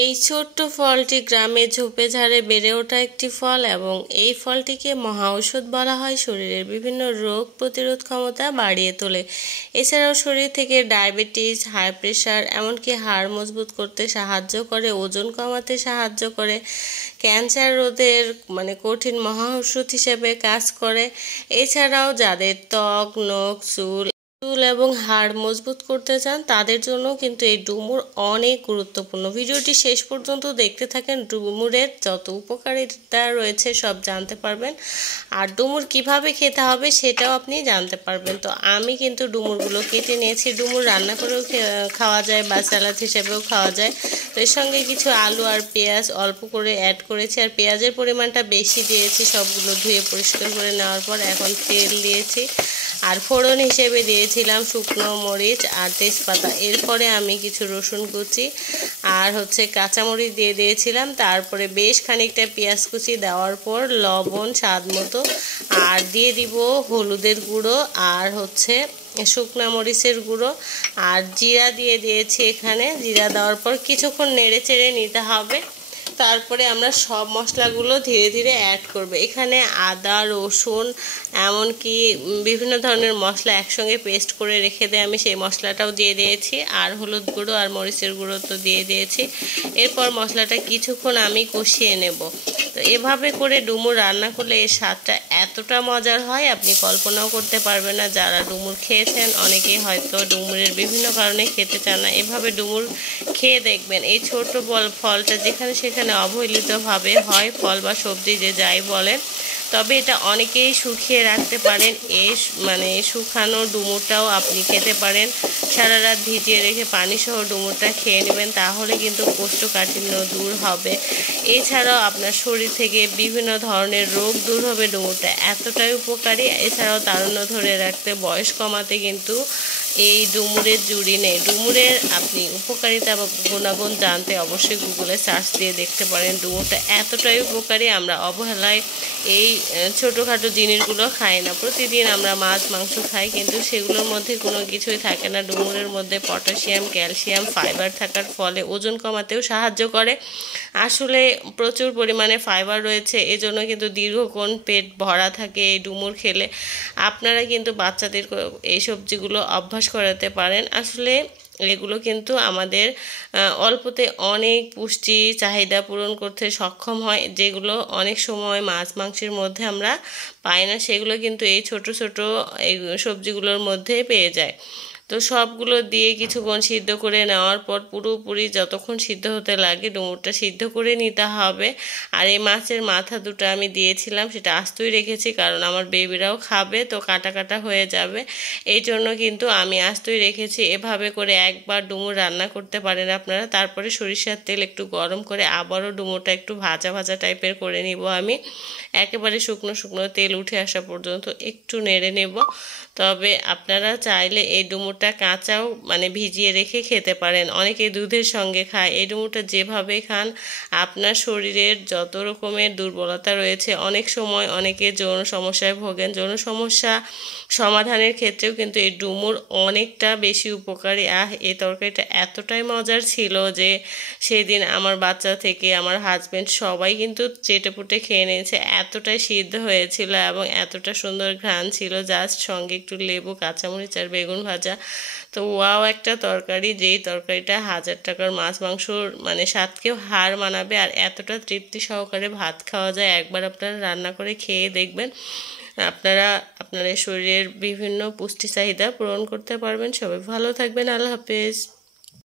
এই ছোট্ট ফলটি গ্রামে ঝোপে ঝাড়ে বেড়ে ওঠা একটি ফল এবং এই ফলটিকে মহা ঔষধ বলা হয়। শরীরের বিভিন্ন রোগ প্রতিরোধ ক্ষমতা বাড়িয়ে তোলে। এছাড়াও শরীর থেকে ডায়াবেটিস, হাই প্রেশার, এমনকি হাড় মজবুত করতে সাহায্য করে, ওজন কমাতে সাহায্য করে, ক্যান্সার রোধের কঠিন মহা ঔষধ হিসেবে কাজ করে। এছাড়াও যাদের ত্বক, নখ, চুল এবং হাড় মজবুত করতে চান তাদের জন্য কিন্তু এই ডুমুর অনেক গুরুত্বপূর্ণ। ভিডিওটি শেষ পর্যন্ত দেখতে থাকেন, ডুমুরের যত উপকারিতা রয়েছে সব জানতে পারবেন, আর ডুমুর কিভাবে খেতে হবে সেটাও আপনি জানতে পারবেন। তো আমি কিন্তু ডুমুরগুলো কেটে নিয়েছি। ডুমুর রান্না করেও খাওয়া যায় বা স্যালাড হিসেবেও খাওয়া যায়। তো এর সঙ্গে কিছু আলু আর পেঁয়াজ অল্প করে অ্যাড করেছি, আর পেঁয়াজের পরিমাণটা বেশি দিয়েছি। সবগুলো ধুয়ে পরিষ্কার করে নেওয়ার পর এখন তেল দিয়েছি, আর ফোড়ন হিসেবে দিয়েছিলাম শুকনো মরিচ আর তেজপাতা। এরপরে আমি কিছু রসুন কুচি আর কাঁচামরিচ দিয়ে দিয়েছিলাম। তারপরে বেশ খানিকটা পেঁয়াজ কুচি দেওয়ার পর লবণ স্বাদ মতো, আর দিয়ে দিব হলুদের গুঁড়ো আর শুকনা মরিচের গুঁড়ো, আর জিরা দিয়ে দিয়েছি এখানে। জিরা দেওয়ার পর কিছুক্ষণ নেড়ে চেড়ে নিতে হবে। তারপরে আমরা সব মশলাগুলো ধীরে ধীরে অ্যাড করব। এখানে আদা, রসুন, এমনকি বিভিন্ন ধরনের মশলা একসঙ্গে পেস্ট করে রেখে দিয়ে আমি সেই মশলাটাও দিয়ে দিয়েছি, আর হলুদ গুঁড়ো আর মরিচের গুঁড়ো তো দিয়ে দিয়েছি। এরপর মশলাটা কিছুক্ষণ আমি কষিয়ে নেব। তো এভাবে করে ডুমুর রান্না করলে এর স্বাদটা এতটা মজার হয় আপনি কল্পনাও করতে পারবেন না। যারা ডুমুর খেয়েছেন অনেকেই হয়তো ডুমুরের বিভিন্ন কারণে খেতে চান না, এভাবে ডুমুর খেয়ে দেখবেন। এই ছোট ফলটা যেখানে সেখানে অবহেলিতভাবে হয়, ফল বা সবজি যে যাই বলেন, তবে এটা অনেকেই শুকিয়ে রাখতে পারেন। এই শুকানো ডুমুরটাও আপনি খেতে পারেন। সারা রাত ভিজিয়ে রেখে পানিসহ ডুমুরটা খেয়ে নেবেন, তাহলে কিন্তু কোষ্ঠকাঠিন্য দূর হবে। এছাড়াও আপনার শরীর থেকে বিভিন্ন ধরনের রোগ দূর হবে। ডুমুরটা এতটাই উপকারী। এছাড়াও তারুণ্য ধরে রাখতে, বয়স কমাতে কিন্তু এই ডুমুরের জুড়ি নেই। ডুমুরের আপনি উপকারিতা বা গুণাগুণ জানতে অবশ্যই গুগলে সার্চ দিয়ে দেখতে পারেন। ডুমুরটা এতটাই উপকারী, আমরা অবহেলায় এই ছোটোখাটো জিনিসগুলো খাই না। প্রতিদিন আমরা মাছ মাংস খাই, কিন্তু সেগুলোর মধ্যে কোনো কিছুই থাকে না। ডুমুরের মধ্যে পটাশিয়াম, ক্যালসিয়াম, ফাইবার থাকার ফলে ওজন কমাতেও সাহায্য করে। আসলে প্রচুর পরিমাণে ফাইবার রয়েছে, এজন্য কিন্তু দীর্ঘক্ষণ পেট ভরা থাকে এই ডুমুর খেলে। আপনারা কিন্তু বাচ্চাদের এই সবজিগুলো অভ্যাস করাতে পারেন। আসলে এগুলো কিন্তু আমাদের অল্পতে অনেক পুষ্টি চাহিদা পূরণ করতে সক্ষম হয়, যেগুলো অনেক সময় মাছ মাংসের মধ্যে আমরা পাই না, সেগুলো কিন্তু এই ছোট ছোট এই সবজিগুলোর মধ্যে পেয়ে যায়। তো সবগুলো দিয়ে কিছুক্ষণ সিদ্ধ করে নেওয়ার পর পুরোপুরি যতক্ষণ সিদ্ধ হতে লাগে ডুমুরটা সিদ্ধ করে নিতে হবে। আর এই মাছের মাথা দুটো আমি দিয়েছিলাম, সেটা আস্তই রেখেছি, কারণ আমার বেবিরাও খাবে, তো কাটা কাটা হয়ে যাবে, এই জন্য কিন্তু আমি আস্তই রেখেছি। এভাবে করে একবার ডুমুর রান্না করতে পারেন আপনারা। তারপরে সরিষার তেল একটু গরম করে আবারও ডুমুরটা একটু ভাজা ভাজা টাইপের করে নিব আমি। একেবারে শুকনো শুকনো তেল উঠে আসা পর্যন্ত একটু নেড়ে নেব। তবে আপনারা চাইলে এই ডুমুরটা কাঁচাও ভিজিয়ে রেখে খেতে পারেন। অনেকে দুধের সঙ্গে খায়। এই ডুমুরটা যেভাবে খান, আপনার শরীরের যত রকমের দুর্বলতা রয়েছে, অনেক সময় অনেকে যৌন সমস্যায় ভোগেন, যৌন সমস্যা সমাধানের ক্ষেত্রেও কিন্তু এই ডুমুর অনেকটা বেশি উপকারী। এই তরকারিটা এতটাই মজার ছিল যে সেদিন আমার বাচ্চা থেকে আমার হাজব্যান্ড সবাই কিন্তু চেটেপুটে খেয়ে নিয়েছে। এতটাই সিদ্ধ হয়েছিল এবং এতটা সুন্দর ঘ্রাণ ছিল, জাস্ট সঙ্গে একটু লেবু, কাঁচামরিচ আর বেগুন ভাজা। তো ওয়াও একটা তরকারি, যেই তরকারিটা 1000 টাকার মাছ মাংসর স্বাদকেও হার মানাবে, আর এতটা তৃপ্তি সহকারে ভাত খাওয়া যায়। একবার আপনারা রান্না করে খেয়ে দেখবেন, আপনারা আপনাদের শরীরের বিভিন্ন পুষ্টি চাহিদা পূরণ করতে পারবেন। সবাই ভালো থাকবেন। আল্লাহ হাফেজ।